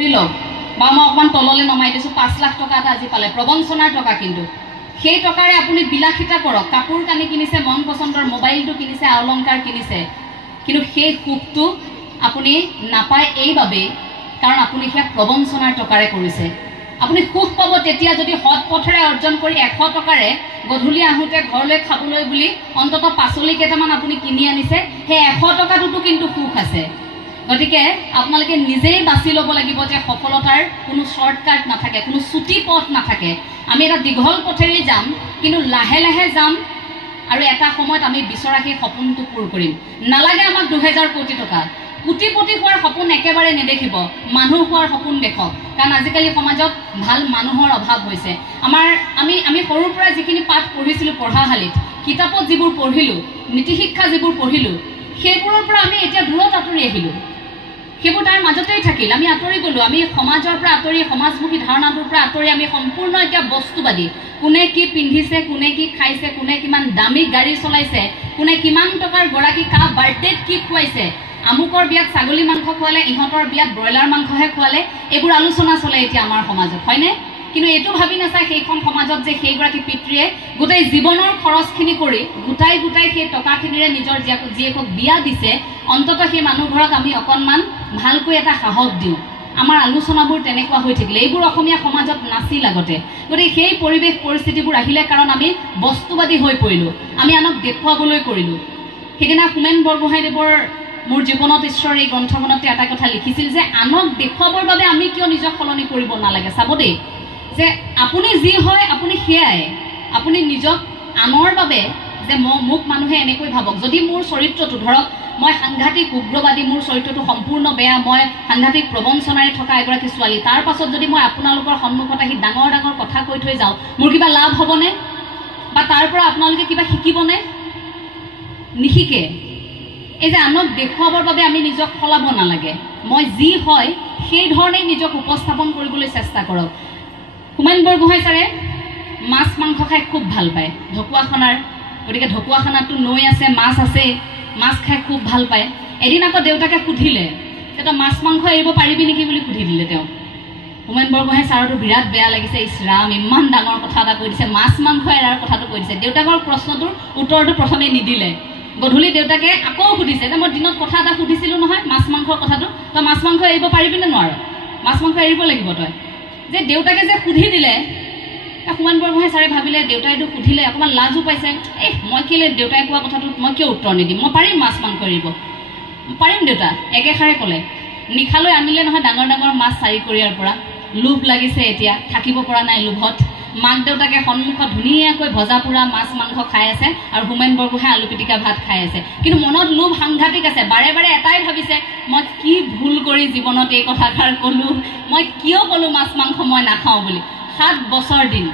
ধৰি লওক বা মই অকণমান তললৈ নমাই দিছোঁ 5 লাখ টকা এটা আজি পালে প্ৰবঞ্চনাৰ টকা কিন্তু সেই টকাৰে আপুনি বিলাসিতা কৰক কাপোৰ কানি কিনিছে মন পচন্দৰ মোবাইলটো কিনিছে অলংকাৰ কিনিছে কিন্তু সেই সুখটো আপুনি নাপায় এইবাবেই কাৰণ আপুনি সেয়া প্ৰবঞ্চনাৰ টকাৰে কৰিছে আপুনি সুখ পাব তেতিয়া যদি সৎ পথেৰে অৰ্জন কৰি 100 টকাৰে গধূলি আহোঁতে ঘৰলৈ খাবলৈ বুলি অন্তত পাচলি কেইটামান আপুনি কিনি আনিছে সেই 100 টকাটোতো কিন্তু সুখ আছে গতিকে আপোনালোকে নিজেই বাছি ল'ব লাগিব যে সফলতাৰ কোনো শ্বৰ্টকাট নাথাকে কোনো চুটি পথ নাথাকে আমি এটা দীঘল পথেৰে যাম কিন্তু লাহে লাহে যাম আৰু এটা সময়ত আমি বিচৰা সেই সপোনটো পূৰ কৰিম নালাগে আমাক 2000 কোটি টকা কোটিপতি হোৱাৰ সপোন একেবাৰে নেদেখিব মানুহ হোৱাৰ সপোন দেখক কাৰণ আজিকালি সমাজত ভাল মানুহৰ অভাৱ হৈছে আমি সৰুৰ পৰা যিখিনি পাঠ পঢ়িছিলোঁ পঢ়াশালীত কিতাপত যিবোৰ পঢ়িলোঁ নীতি শিক্ষা যিবোৰ পঢ়িলোঁ সেইবোৰৰ পৰা আমি এতিয়া দূৰত আঁতৰি আহিলোঁ সেইবোৰ তাৰ মাজতেই থাকিল আমি আঁতৰি গ'লোঁ আমি সমাজৰ পৰা আঁতৰি সমাজমুখী ধাৰণাটোৰ পৰা আঁতৰি আমি সম্পূৰ্ণ এতিয়া বস্তুবাদী কোনে কি পিন্ধিছে কোনে কি খাইছে কোনে কিমান দামী গাড়ী চলাইছে কোনে কিমান টকাৰ গৰাকী কা বাৰ্থডেত কি খুৱাইছে আমুকৰ বিয়াত ছাগলী মাংস খোৱালে ইহঁতৰ বিয়াত ব্ৰইলাৰ মাংসহে খোৱালে এইবোৰ আলোচনা চলে এতিয়া আমাৰ সমাজত হয়নে কিন্তু এইটো ভাবি নাচায় সেইখন সমাজত যে সেইগৰাকী পিতৃয়ে গোটেই জীৱনৰ খৰচখিনি কৰি গোটাই সেই টকাখিনিৰে নিজৰ জীয়েকক বিয়া দিছে অন্ততঃ সেই মানুহ ঘৰত আমি অকণমান ভালকৈ এটা সাহস দিওঁ আমাৰ আলোচনাবোৰ তেনেকুৱা হৈ থাকিলে এইবোৰ অসমীয়া সমাজত নাছিল আগতে গতিকে সেই পৰিৱেশ পৰিস্থিতিবোৰ আহিলে কাৰণ আমি বস্তুবাদী হৈ পৰিলোঁ আমি আনক দেখুৱাবলৈ কৰিলোঁ সেইদিনা হোমেন বৰগোহাঁইদেৱৰ মোৰ জীৱনত ঈশ্বৰ এই গ্ৰন্থখনতে এটা কথা লিখিছিল যে আনক দেখুৱাবৰ বাবে আমি কিয় নিজক সলনি কৰিব নালাগে চাব দেই যে আপুনি যি হয় আপুনি সেয়াই আপুনি নিজক আনৰ বাবে যে মোক মানুহে এনেকৈ ভাবক যদি মোৰ চৰিত্ৰটো ধৰক মই সাংঘাতিক উগ্ৰবাদী মোৰ চৰিত্ৰটো সম্পূৰ্ণ বেয়া মই সাংঘাতিক প্ৰবঞ্চনাৰে থকা এগৰাকী ছোৱালী তাৰ পাছত যদি মই আপোনালোকৰ সন্মুখত আহি ডাঙৰ ডাঙৰ কথা কৈ থৈ যাওঁ মোৰ কিবা লাভ হ'বনে বা তাৰ পৰা আপোনালোকে কিবা শিকিবনে নিশিকে এই যে আনক দেখুৱাবৰ বাবে আমি নিজক সলাব নালাগে মই যি হয় সেই ধৰণেই নিজক উপস্থাপন কৰিবলৈ চেষ্টা কৰক হোমেন বৰগোহাঁই ছাৰে মাছ মাংস খাই খুব ভাল পায় ঢকুৱাখানাৰ গতিকে ঢকুৱাখানাততো নৈ আছে মাছ খাই খুব ভাল পায় এদিন আকৌ দেউতাকে সুধিলে যে তই মাছ মাংস এৰিব পাৰিবি নেকি বুলি সুধি দিলে তেওঁ হোমেন বৰগোহাঁই ছাৰতো বিৰাট বেয়া লাগিছে ইছ ৰাম ইমান ডাঙৰ কথা এটা কৈ দিছে মাছ মাংস এৰাৰ কথাটো কৈ দিছে দেউতাকৰ প্ৰশ্নটোৰ উত্তৰটো প্ৰথমে নিদিলে গধূলি দেউতাকে আকৌ সুধিছে যে মই দিনত কথা এটা সুধিছিলোঁ নহয় মাছ মাংসৰ কথাটো তই মাছ মাংস এৰিব পাৰিবিনে নোৱাৰ মাছ মাংস এৰিব লাগিব তই যে দেউতাকে যে সুধি দিলে হোমেন বৰগোহাঁই ছাৰে ভাবিলে দেউতাইটো সুধিলে অকণমান লাজো পাইছে মই কেলৈ দেউতাই কোৱা কথাটোত মই কিয় উত্তৰ নিদিম মই পাৰিম মাছ মাংস এৰিব পাৰিম দেউতা একেষাৰে ক'লে নিশালৈ আনিলে নহয় ডাঙৰ ডাঙৰ মাছ চাৰিকৰীয়াৰ পৰা লোভ লাগিছে এতিয়া থাকিব পৰা নাই লোভত মাক দেউতাকে সন্মুখত ধুনীয়াকৈ ভজা পোৰা মাছ মাংস খাই আছে আৰু হোমেন বৰগোহাঁই আলু পিটিকা ভাত খাই আছে কিন্তু মনত লোভ সাংঘাতিক আছে বাৰে বাৰে এটাই ভাবিছে মই কি ভুল কৰি জীৱনত এই কথাষাৰ ক'লোঁ মই কিয় ক'লোঁ মাছ মাংস মই নাখাওঁ বুলি 7 বছৰ দিন